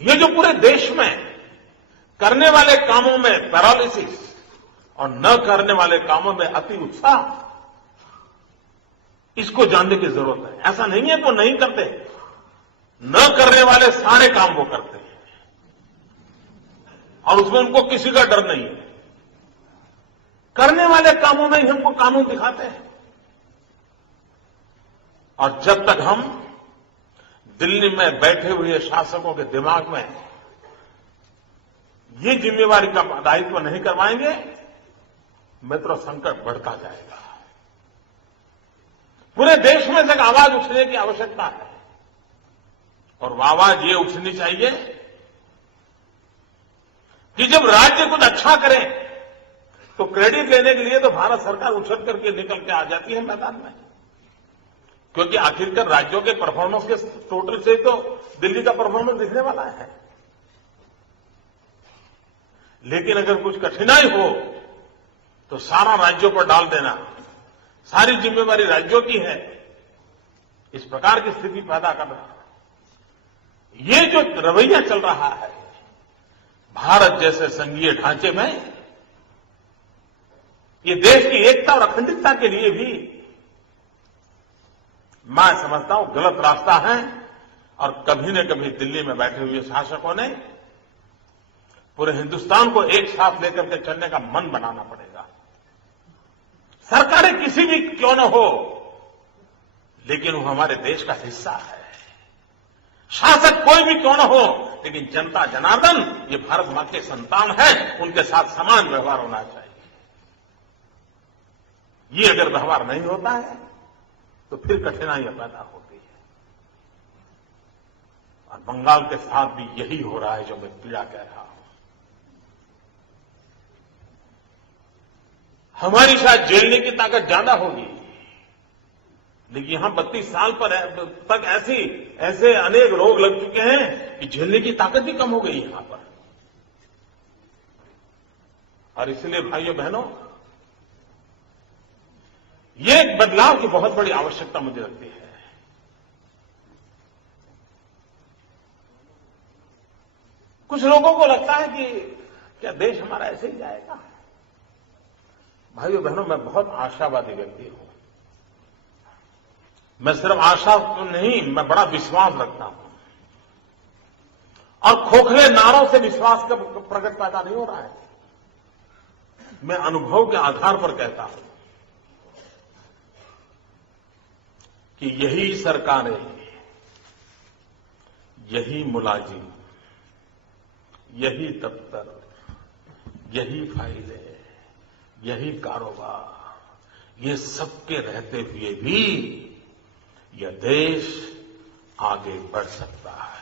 ये जो पूरे देश में करने वाले कामों में पैरालिसिस और न करने वाले कामों में अति उत्साह, इसको जानने की जरूरत है। ऐसा नहीं है कि वो नहीं करते, न करने वाले सारे काम वो करते हैं और उसमें उनको किसी का डर नहीं है। करने वाले कामों में ही हमको कानून दिखाते हैं। और जब तक हम दिल्ली में बैठे हुए शासकों के दिमाग में ये जिम्मेवारी का दायित्व नहीं करवाएंगे, मित्रों, संकट बढ़ता जाएगा। पूरे देश में से एक आवाज उठने की आवश्यकता है और वो आवाज ये उठनी चाहिए कि जब राज्य कुछ अच्छा करे तो क्रेडिट लेने के लिए तो भारत सरकार उछल करके निकल के आ जाती है मैदान में, क्योंकि आखिरकार राज्यों के परफॉर्मेंस के टोटल से तो दिल्ली का परफॉर्मेंस दिखने वाला है। लेकिन अगर कुछ कठिनाई हो तो सारा राज्यों पर डाल देना, सारी जिम्मेवारी राज्यों की है, इस प्रकार की स्थिति पैदा करना, ये जो रवैया चल रहा है भारत जैसे संघीय ढांचे में, ये देश की एकता और अखंडता के लिए भी मैं समझता हूं गलत रास्ता है। और कभी न कभी दिल्ली में बैठे हुए शासकों ने पूरे हिंदुस्तान को एक साथ लेकर के चलने का मन बनाना पड़ेगा। सरकारें किसी भी क्यों न हो, लेकिन वो हमारे देश का हिस्सा है। शासक कोई भी क्यों न हो, लेकिन जनता जनार्दन ये भारत मां के संतान है, उनके साथ समान व्यवहार होना चाहिए। ये अगर व्यवहार नहीं होता है तो फिर कठिनाइयां पैदा होती है। और बंगाल के साथ भी यही हो रहा है जो मैं पीड़ा कह रहा हूं। हमारी शायद झेलने की ताकत ज्यादा होगी, लेकिन यहां 32 साल पर तक ऐसे अनेक रोग लग चुके हैं कि झेलने की ताकत भी कम हो गई यहां पर। और इसलिए भाइयों बहनों, ये एक बदलाव की बहुत बड़ी आवश्यकता मुझे लगती है। कुछ लोगों को लगता है कि क्या देश हमारा ऐसे ही जाएगा। भाइयों बहनों, मैं बहुत आशावादी व्यक्ति हूं। मैं सिर्फ आशा नहीं, मैं बड़ा विश्वास रखता हूं। और खोखले नारों से विश्वास का प्रकट पैदा नहीं हो रहा है। मैं अनुभव के आधार पर कहता हूं कि यही सरकारें, यही मुलाजिम, यही दफ्तर, यही फाइलें, यही कारोबार, ये सबके रहते हुए भी यह देश आगे बढ़ सकता है।